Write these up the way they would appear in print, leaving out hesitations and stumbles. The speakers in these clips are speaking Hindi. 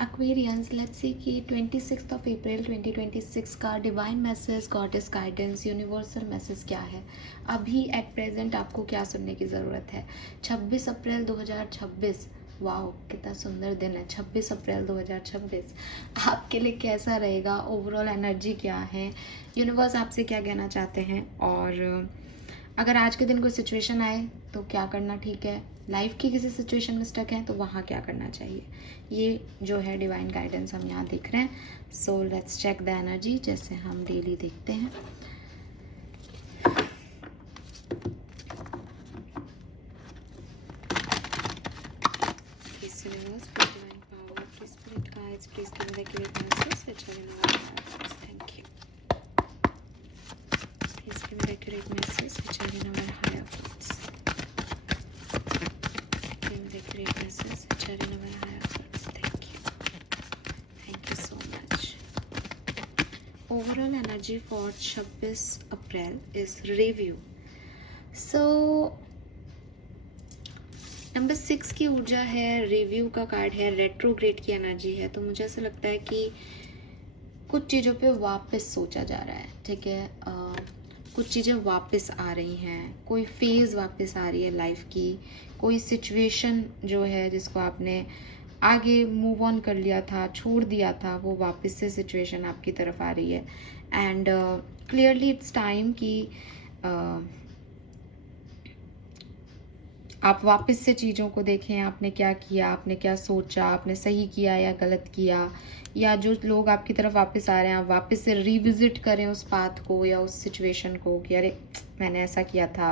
एक्वेरियंस, लेट्स सी कि 26 अप्रैल 2026 का divine message, goddess guidance, universal message क्या है अभी एट प्रेजेंट, आपको क्या सुनने की ज़रूरत है। 26 अप्रैल 2026, वाओ कितना सुंदर दिन है। 26 अप्रैल 2026 आपके लिए कैसा रहेगा, ओवरऑल एनर्जी क्या है, यूनिवर्स आपसे क्या कहना चाहते हैं, और अगर आज के दिन कोई सिचुएशन आए तो क्या करना ठीक है, लाइफ की किसी सिचुएशन में स्टक है तो वहाँ क्या करना चाहिए, ये जो है डिवाइन गाइडेंस हम यहाँ देख रहे हैं। So let's check the energy जैसे हम डेली देखते हैं। Please universe, please divine power, please spirit guides, please give me the great messages which are in our hearts. Thank you. Please give me the great messages which are in our higher thoughts. Give me the great messages which are in our higher thoughts. Thank you. Thank you so much. Overall energy for 26 April is review. So number 6 की ऊर्जा है, रिव्यू का कार्ड है, रेट्रोग्रेड की एनर्जी है। तो मुझे ऐसा लगता है कि कुछ चीज़ों पे वापस सोचा जा रहा है, ठीक है। कुछ चीज़ें वापस आ रही हैं, कोई फेज़ वापस आ रही है लाइफ की, कोई सिचुएशन जो है जिसको आपने आगे मूव ऑन कर लिया था, छोड़ दिया था, वो वापस से सिचुएशन आपकी तरफ आ रही है। एंड क्लियरली इट्स टाइम कि आप वापस से चीज़ों को देखें, आपने क्या किया, आपने क्या सोचा, आपने सही किया या गलत किया, या जो लोग आपकी तरफ वापस आ रहे हैं आप वापस से रिविजिट करें उस पाथ को या उस सिचुएशन को कि अरे मैंने ऐसा किया था,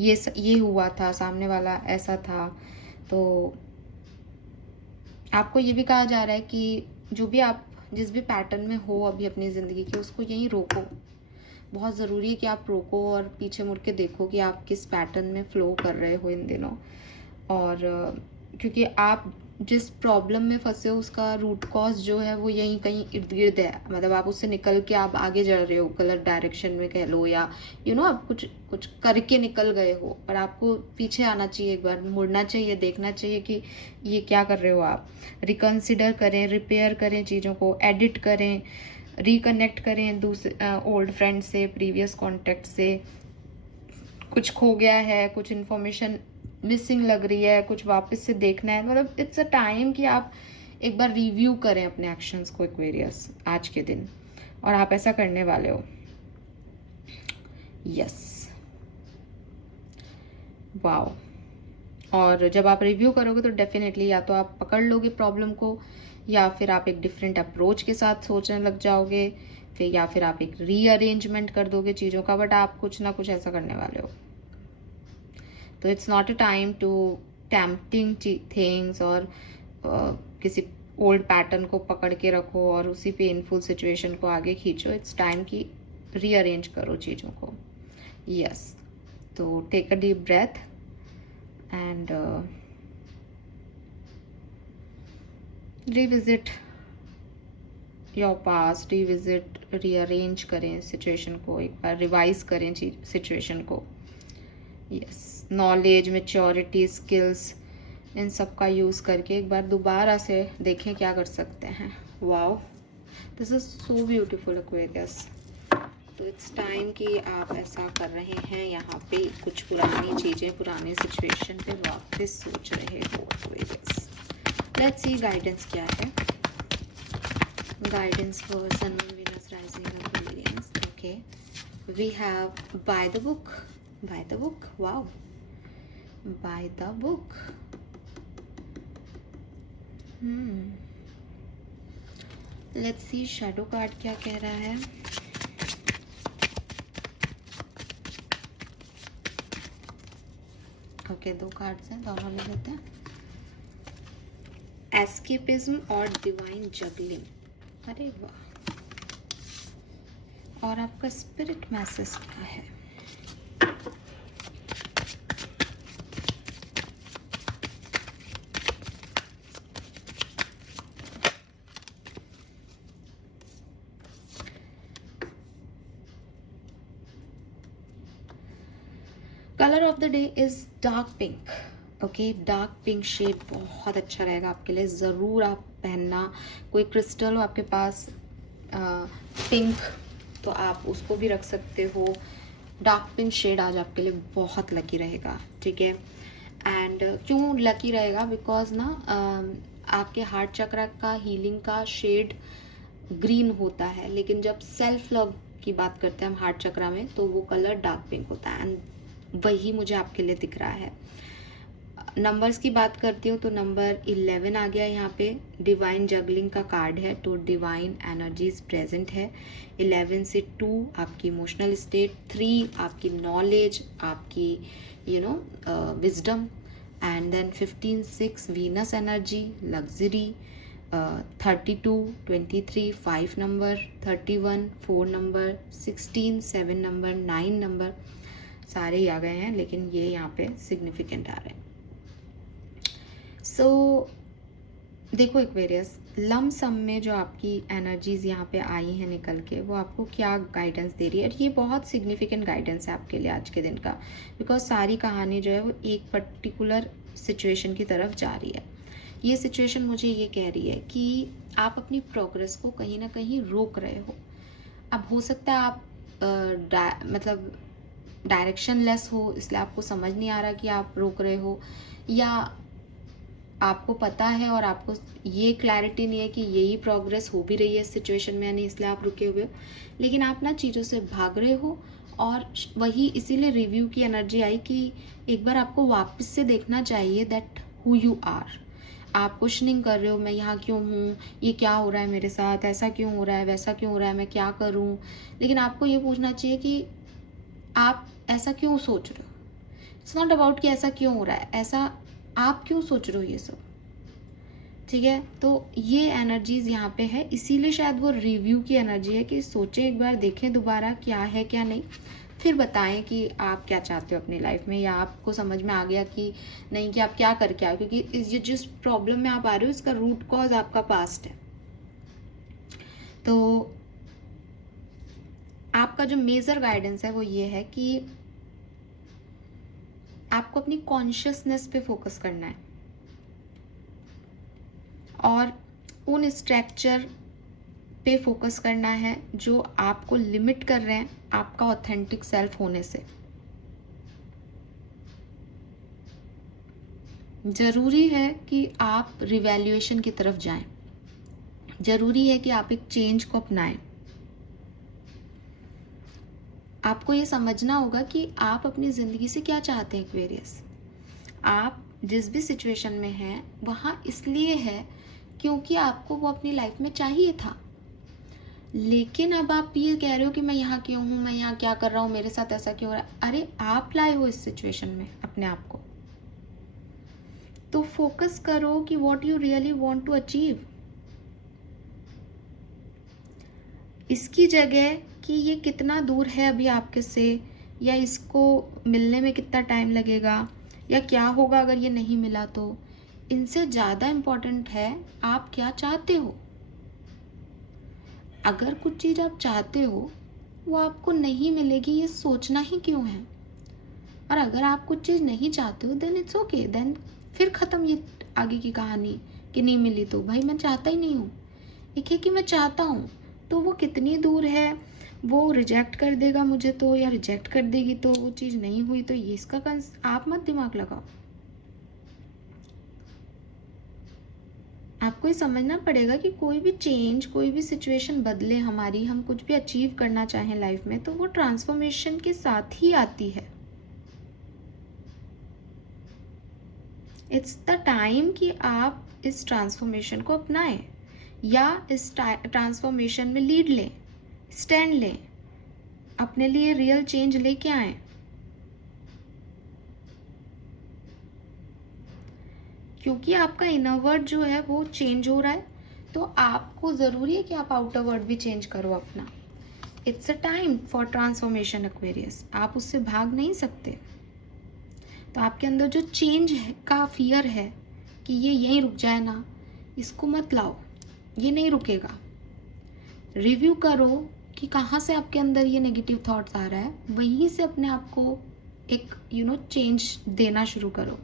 ये हुआ था, सामने वाला ऐसा था। तो आपको ये भी कहा जा रहा है कि जो भी आप जिस भी पैटर्न में हो अभी अपनी ज़िंदगी के, उसको यहीं रोको। बहुत ज़रूरी है कि आप रोको और पीछे मुड़ के देखो कि आप किस पैटर्न में फ़्लो कर रहे हो इन दिनों। और क्योंकि आप जिस प्रॉब्लम में फंसे हो उसका रूट कॉज जो है वो यहीं कहीं इर्द गिर्द है। मतलब आप उससे निकल के आप आगे चल रहे हो, गलत डायरेक्शन में कह लो, या आप कुछ करके निकल गए हो, पर आपको पीछे आना चाहिए, एक बार मुड़ना चाहिए, देखना चाहिए कि ये क्या कर रहे हो आप। रिकन्सिडर करें, रिपेयर करें चीज़ों को, एडिट करें, रिकनेक्ट करें दूसरे ओल्ड फ्रेंड से, प्रीवियस कॉन्टेक्ट से। कुछ खो गया है, कुछ इन्फॉर्मेशन मिसिंग लग रही है, कुछ वापस से देखना है। मतलब इट्स अ टाइम कि आप एक बार रिव्यू करें अपने एक्शंस को, एक्वेरियस, आज के दिन। और आप ऐसा करने वाले हो। Yes, wow. और जब आप रिव्यू करोगे तो डेफिनेटली या तो आप पकड़ लोगे प्रॉब्लम को, या फिर आप एक डिफरेंट अप्रोच के साथ सोचने लग जाओगे, फिर या फिर आप एक रीअरेंजमेंट कर दोगे चीज़ों का। बट आप कुछ ना कुछ ऐसा करने वाले हो। तो it's not a time to tempting things और किसी ओल्ड पैटर्न को पकड़ के रखो और उसी पेनफुल सिचुएशन को आगे खींचो। इट्स टाइम कि रीअरेंज करो चीज़ों को। यस, तो take a deep breath and revisit your past, revisit, rearrange करें सिचुएशन को, एक बार रिवाइज करें सिचुएशन को। यस, नॉलेज, मैच्योरिटी, स्किल्स, इन सब का यूज़ करके एक बार दोबारा से देखें क्या कर सकते हैं। Wow, this is so beautiful Aquarius. तो इट्स टाइम कि आप ऐसा कर रहे हैं, यहाँ पे कुछ पुरानी चीज़ें, पुराने सिचुएशन पे वापस सोच रहे हो एक्वेरियस। लेट्स सी गाइडेंस क्या है। Guidance for sun, moon, Venus, rising Aquarius. Okay, we have by the book, by the book, wow, by the book. Let's see shadow card क्या कह रहा है। ओके, दो कार्ड्स हैं, दोनों ले लेते हैं। एस्केपिज्म और डिवाइन जगलिंग। अरे वाह। और आपका स्पिरिट मैसेज क्या है। Colour of the day is dark pink. Okay, dark pink shade बहुत अच्छा रहेगा आपके लिए। ज़रूर आप पहनना। कोई क्रिस्टल हो आपके पास पिंक, तो आप उसको भी रख सकते हो। डार्क पिंक शेड आज आपके लिए बहुत लकी रहेगा, ठीक है। एंड क्यों लकी रहेगा, बिकॉज ना आपके हार्ट चक्र का हीलिंग का शेड ग्रीन होता है, लेकिन जब सेल्फ लव की बात करते हैं हम हार्ट चक्र में, तो वो कलर डार्क पिंक होता है। एंड वही मुझे आपके लिए दिख रहा है। नंबर्स की बात करती हूँ तो नंबर 11 आ गया यहाँ पे। डिवाइन जगलिंग का कार्ड है, तो डिवाइन एनर्जीज प्रेजेंट है। 11 से 2 आपकी इमोशनल स्टेट, 3 आपकी नॉलेज, आपकी wisdom, and then 15 6 Venus energy, luxury. 32 23 5 number, 31 4 number, 16 7 number, 9 number, सारे ही आ गए हैं, लेकिन ये यहाँ पे सिग्निफिकेंट आ रहे हैं। सो देखो एक्वेरियस, लम सम में जो आपकी एनर्जीज यहाँ पे आई हैं निकल के, वो आपको क्या गाइडेंस दे रही है। और ये बहुत सिग्निफिकेंट गाइडेंस है आपके लिए आज के दिन का, बिकॉज सारी कहानी जो है वो एक पर्टिकुलर सिचुएशन की तरफ जा रही है। ये सिचुएशन मुझे ये कह रही है कि आप अपनी प्रोग्रेस को कहीं ना कहीं रोक रहे हो। अब हो सकता है आप मतलब डायरेक्शन लेस हो, इसलिए आपको समझ नहीं आ रहा कि आप रोक रहे हो, या आपको पता है और आपको ये क्लैरिटी नहीं है कि यही प्रोग्रेस हो भी रही है इस सिचुएशन में, यानी इसलिए आप रुके हुए हो। लेकिन आप ना चीज़ों से भाग रहे हो, और वही इसीलिए रिव्यू की एनर्जी आई कि एक बार आपको वापस से देखना चाहिए दैट हु यू आर। आप क्वेश्चनिंग कर रहे हो, मैं यहाँ क्यों हूँ, ये क्या हो रहा है मेरे साथ, ऐसा क्यों हो रहा है, वैसा क्यों हो रहा है, मैं क्या करूँ। लेकिन आपको ये पूछना चाहिए कि आप ऐसा क्यों सोच रहे हो। इट्स नॉट अबाउट कि ऐसा क्यों हो रहा है, ऐसा आप क्यों सोच रहे हो ये सब, ठीक है। तो ये एनर्जीज यहाँ पे है, इसीलिए शायद वो रिव्यू की एनर्जी है कि सोचें एक बार, देखें दोबारा क्या है क्या नहीं, फिर बताएं कि आप क्या चाहते हो अपनी लाइफ में, या आपको समझ में आ गया कि नहीं कि आप क्या करके आए। क्योंकि ये जिस प्रॉब्लम में आप आ रहे हो इसका रूट कॉज आपका पास्ट है। तो आपका जो मेजर गाइडेंस है वो ये है कि आपको अपनी कॉन्शियसनेस पे फोकस करना है, और उन स्ट्रक्चर पे फोकस करना है जो आपको लिमिट कर रहे हैं आपका ऑथेंटिक सेल्फ होने से। जरूरी है कि आप रिवैल्यूएशन की तरफ जाएं, जरूरी है कि आप एक चेंज को अपनाएं। आपको ये समझना होगा कि आप अपनी जिंदगी से क्या चाहते हैं एक्वेरियस। आप जिस भी सिचुएशन में हैं वहां इसलिए है क्योंकि आपको वो अपनी लाइफ में चाहिए था। लेकिन अब आप ये कह रहे हो कि मैं यहाँ क्यों हूँ, मैं यहाँ क्या कर रहा हूँ, मेरे साथ ऐसा क्यों हो रहा है। अरे आप लाए हो इस सिचुएशन में अपने आप को, तो फोकस करो कि what you really want to achieve. इसकी जगह कि ये कितना दूर है अभी आपके से, या इसको मिलने में कितना टाइम लगेगा, या क्या होगा अगर ये नहीं मिला, तो इनसे ज़्यादा इम्पोर्टेंट है आप क्या चाहते हो। अगर कुछ चीज़ आप चाहते हो वो आपको नहीं मिलेगी, ये सोचना ही क्यों है। और अगर आप कुछ चीज़ नहीं चाहते हो देन इट्स ओके, देन फिर ख़त्म ये आगे की कहानी कि नहीं मिली तो भाई मैं चाहता ही नहीं हूँ। एक है कि मैं चाहता हूँ, तो वो कितनी दूर है, वो रिजेक्ट कर देगा मुझे तो, या रिजेक्ट कर देगी तो वो चीज़ नहीं हुई, तो ये इसका आप मत दिमाग लगाओ। आपको ये समझना पड़ेगा कि कोई भी चेंज, कोई भी सिचुएशन बदले हमारी, हम कुछ भी अचीव करना चाहें लाइफ में, तो वो ट्रांसफॉर्मेशन के साथ ही आती है। इट्स द टाइम कि आप इस ट्रांसफॉर्मेशन को अपनाएं, या इस ट्रांसफॉर्मेशन में लीड लें, स्टैंड लें, अपने लिए रियल चेंज लेके आए। क्योंकि आपका इनर वर्ड जो है वो चेंज हो रहा है, तो आपको ज़रूरी है कि आप आउटर वर्ड भी चेंज करो अपना। It's a time for transformation Aquarius, आप उससे भाग नहीं सकते। तो आपके अंदर जो चेंज है का फियर है कि ये यहीं रुक जाए ना, इसको मत लाओ, ये नहीं रुकेगा। रिव्यू करो कि कहाँ से आपके अंदर ये नेगेटिव थॉट्स आ रहा है, वहीं से अपने आप को एक चेंज देना शुरू करो।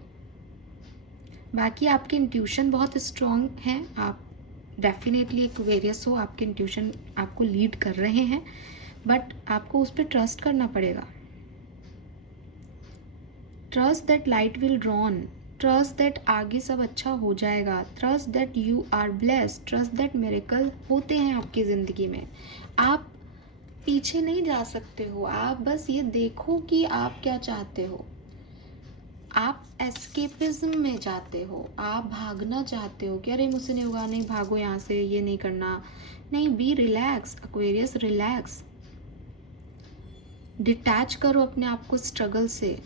बाकी आपके इंट्यूशन बहुत स्ट्रॉन्ग हैं, आप डेफिनेटली एक्वेरियस हो, आपके इंट्यूशन आपको लीड कर रहे हैं, बट आपको उस पर ट्रस्ट करना पड़ेगा। Trust that light will drawn, trust that आगे सब अच्छा हो जाएगा, trust that you are blessed, trust that miracle होते हैं आपकी ज़िंदगी में। आप पीछे नहीं जा सकते हो, आप बस ये देखो कि आप क्या चाहते हो। आप एस्केपिज्म में जाते हो, आप भागना चाहते हो कि अरे मुझसे नहीं होगा, नहीं भागो यहाँ से, ये नहीं करना, नहीं। Be relax Aquarius, relax, detach करो अपने आप को स्ट्रगल से।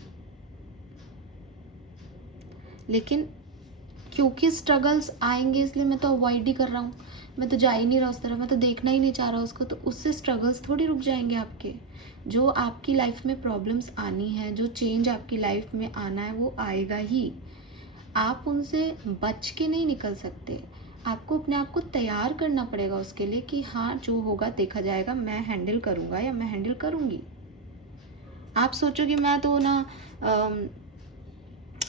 लेकिन क्योंकि स्ट्रगल्स आएंगे इसलिए मैं तो अवॉइड ही कर रहा हूँ, मैं तो जा ही नहीं रहा उस तरफ, मैं तो देखना ही नहीं चाह रहा उसको, तो उससे स्ट्रगल्स थोड़ी रुक जाएंगे आपके। जो आपकी लाइफ में प्रॉब्लम्स आनी है, जो चेंज आपकी लाइफ में आना है, वो आएगा ही। आप उनसे बच के नहीं निकल सकते, आपको अपने आप को तैयार करना पड़ेगा उसके लिए कि हाँ जो होगा देखा जाएगा, मैं हैंडल करूँगा या मैं हैंडल करूँगी। आप सोचो कि मैं तो ना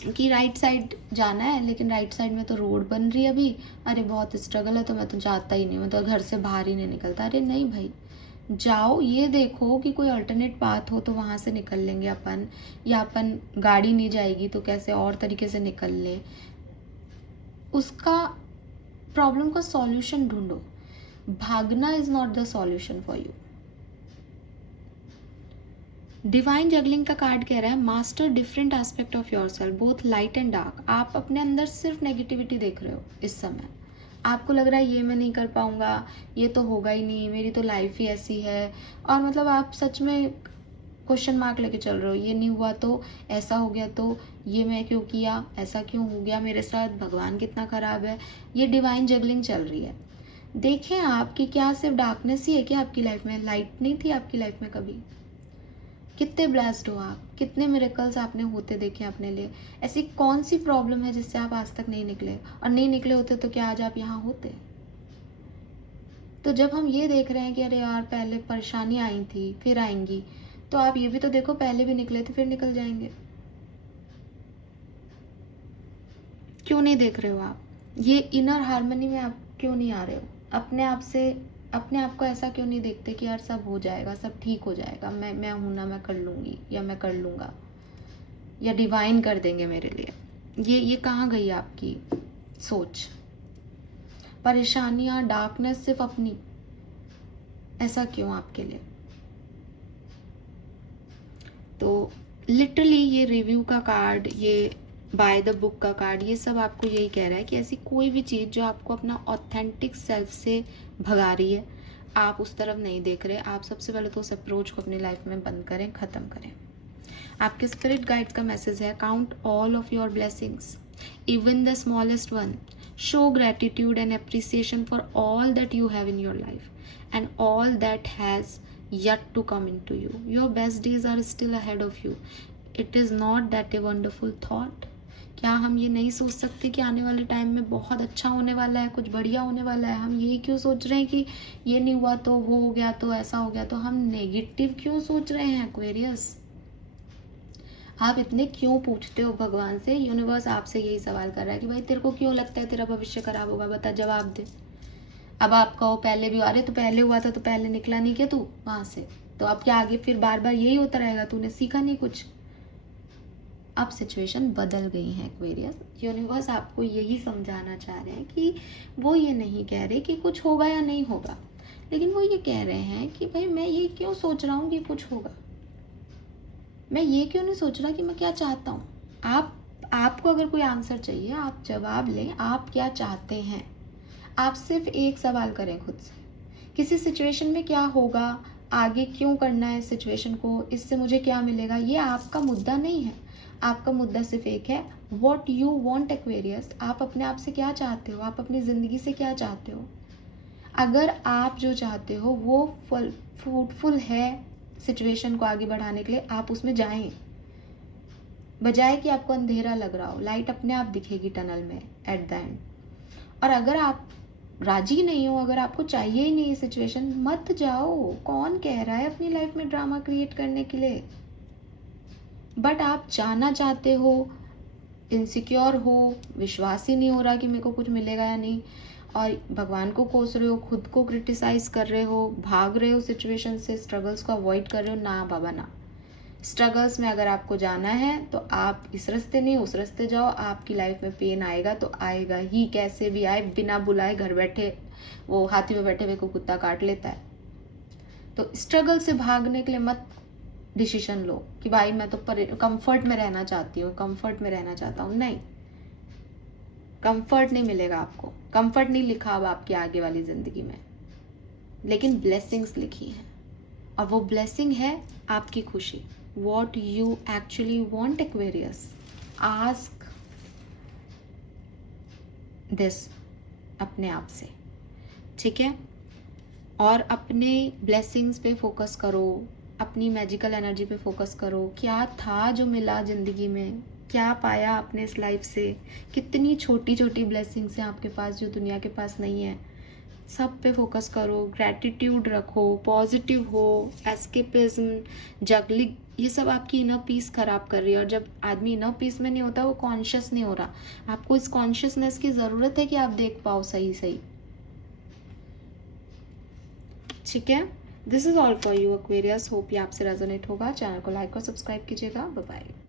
कि राइट साइड जाना है, लेकिन राइट साइड में तो रोड बन रही है अभी, अरे बहुत स्ट्रगल है तो मैं तो जाता ही नहीं, मैं तो घर से बाहर ही नहीं निकलता। अरे नहीं भाई, जाओ, ये देखो कि कोई अल्टरनेट पाथ हो तो वहाँ से निकल लेंगे अपन, या अपन गाड़ी नहीं जाएगी तो कैसे और तरीके से निकल लें, उसका प्रॉब्लम का सॉल्यूशन ढूंढो। भागना is not the solution for you. Divine juggling का कार्ड कह रहा है master different aspect of your self, both light and dark. आप अपने अंदर सिर्फ नेगेटिविटी देख रहे हो इस समय, आपको लग रहा है ये मैं नहीं कर पाऊंगा, ये तो होगा ही नहीं, मेरी तो लाइफ ही ऐसी है, और मतलब आप सच में क्वेश्चन मार्क लेके चल रहे हो, ये नहीं हुआ तो ऐसा हो गया, तो ये मैं क्यों किया, ऐसा क्यों हो गया मेरे साथ, भगवान कितना खराब है। ये डिवाइन जगलिंग चल रही है। देखें आप कि क्या सिर्फ डार्कनेस ही है कि आपकी लाइफ में, लाइट नहीं थी आपकी लाइफ में कभी। कितने ब्लेस्ड हो आप, कितने मिरेकल्स आपने होते देखे अपने लिए। ऐसी कौन सी प्रॉब्लम है जिससे आप आज तक नहीं निकले, और नहीं निकले होते तो क्या आज आप यहाँ होते। तो जब हम ये देख रहे हैं कि अरे यार पहले परेशानी आई थी फिर आएंगी, तो आप ये भी तो देखो पहले भी निकले थे फिर निकल जाएंगे। क्यों नहीं देख रहे हो आप, ये इनर हार्मनी में आप क्यों नहीं आ रहे हो, अपने आप से, अपने आप को ऐसा क्यों नहीं देखते कि यार सब हो जाएगा, सब ठीक हो जाएगा, मैं हूं ना, मैं कर लूंगी या मैं कर लूंगा, या डिवाइन कर देंगे मेरे लिए। ये कहाँ गई आपकी सोच। परेशानियां, डार्कनेस सिर्फ अपनी, ऐसा क्यों आपके लिए। तो लिटरली ये रिव्यू का कार्ड, ये बाय द बुक का कार्ड, ये सब आपको यही कह रहा है कि ऐसी कोई भी चीज़ जो आपको अपना ऑथेंटिक सेल्फ से भगा रही है, आप उस तरफ नहीं देख रहे। आप सबसे पहले तो उस अप्रोच को अपनी लाइफ में बंद करें, ख़त्म करें। आपके स्पिरिट गाइड का मैसेज है count all of your blessings, even the smallest one, show gratitude and appreciation for all that you have in your life and all that has yet to come into you. Your best days are still ahead of you. It is not that a wonderful thought. क्या हम ये नहीं सोच सकते कि आने वाले टाइम में बहुत अच्छा होने वाला है, कुछ बढ़िया होने वाला है। हम यही क्यों सोच रहे हैं कि ये नहीं हुआ तो वो हो गया तो ऐसा हो गया, तो हम नेगेटिव क्यों सोच रहे हैं एक्वेरियस। आप इतने क्यों पूछते हो भगवान से। यूनिवर्स आपसे यही सवाल कर रहा है कि भाई तेरे को क्यों लगता है तेरा भविष्य खराब होगा, बता, जवाब दे। अब आप कहो पहले भी, अरे तो पहले हुआ था तो पहले निकला नहीं क्या तू वहां से, तो अब क्या आगे फिर बार बार यही होता रहेगा, तूने सीखा नहीं कुछ। अब सिचुएशन बदल गई है एक्वेरियस। यूनिवर्स आपको यही समझाना चाह रहे हैं कि वो ये नहीं कह रहे कि कुछ होगा या नहीं होगा, लेकिन वो ये कह रहे हैं कि भाई मैं ये क्यों सोच रहा हूँ कि कुछ होगा, मैं ये क्यों नहीं सोच रहा कि मैं क्या चाहता हूँ। आपको अगर कोई आंसर चाहिए, आप जवाब लें, आप क्या चाहते हैं। आप सिर्फ एक सवाल करें खुद से, किसी सिचुएशन में क्या होगा, आगे क्यों करना है सिचुएशन को, इससे मुझे क्या मिलेगा, ये आपका मुद्दा नहीं है। आपका मुद्दा सिर्फ एक है, व्हाट यू वांट एक्वेरियस। आप अपने आप से क्या चाहते हो, आप अपनी ज़िंदगी से क्या चाहते हो। अगर आप जो चाहते हो वो फ्रूटफुल है सिचुएशन को आगे बढ़ाने के लिए, आप उसमें जाएं, बजाय कि आपको अंधेरा लग रहा हो। लाइट अपने आप दिखेगी टनल में एट द एंड। और अगर आप राजी नहीं हो, अगर आपको चाहिए ही नहीं ये सिचुएशन, मत जाओ। कौन कह रहा है अपनी लाइफ में ड्रामा क्रिएट करने के लिए। बट आप जाना चाहते हो, इनसिक्योर हो, विश्वास ही नहीं हो रहा कि मेरे को कुछ मिलेगा या नहीं, और भगवान को कोस रहे हो, खुद को क्रिटिसाइज कर रहे हो, भाग रहे हो सिचुएशन से, स्ट्रगल्स को अवॉइड कर रहे हो, ना बाबा ना। स्ट्रगल्स में अगर आपको जाना है तो आप इस रास्ते नहीं उस रास्ते जाओ। आपकी लाइफ में पेन आएगा तो आएगा ही, कैसे भी आए, बिना बुलाए घर बैठे वो हाथी में बैठे हुए को कुत्ता काट लेता है। तो स्ट्रगल से भागने के लिए मत डिसीजन लो कि भाई मैं तो कंफर्ट में रहना चाहती हूँ, कंफर्ट में रहना चाहता हूँ। नहीं, कंफर्ट नहीं मिलेगा आपको। कंफर्ट नहीं लिखा अब आपकी आगे वाली जिंदगी में, लेकिन ब्लेसिंग्स लिखी हैं, और वो ब्लेसिंग है आपकी खुशी। What you actually want Aquarius, ask this अपने आप से, ठीक है। और अपने ब्लेसिंग्स पे फोकस करो, अपनी मैजिकल एनर्जी पे फोकस करो। क्या था जो मिला ज़िंदगी में, क्या पाया आपने इस लाइफ से, कितनी छोटी छोटी ब्लेसिंग्स हैं आपके पास जो दुनिया के पास नहीं है। सब पे फोकस करो, ग्रैटिट्यूड रखो, पॉजिटिव हो। एस्केपिज्म, जगलिंग, ये सब आपकी इनर पीस खराब कर रही है। और जब आदमी इनर पीस में नहीं होता, वो कॉन्शियस नहीं हो रहा। आपको इस कॉन्शियसनेस की ज़रूरत है कि आप देख पाओ सही सही, ठीक है। This is all for you Aquarius. Hope ये आपसे रेजोनेट होगा। चैनल को लाइक और सब्सक्राइब कीजिएगा। Bye bye.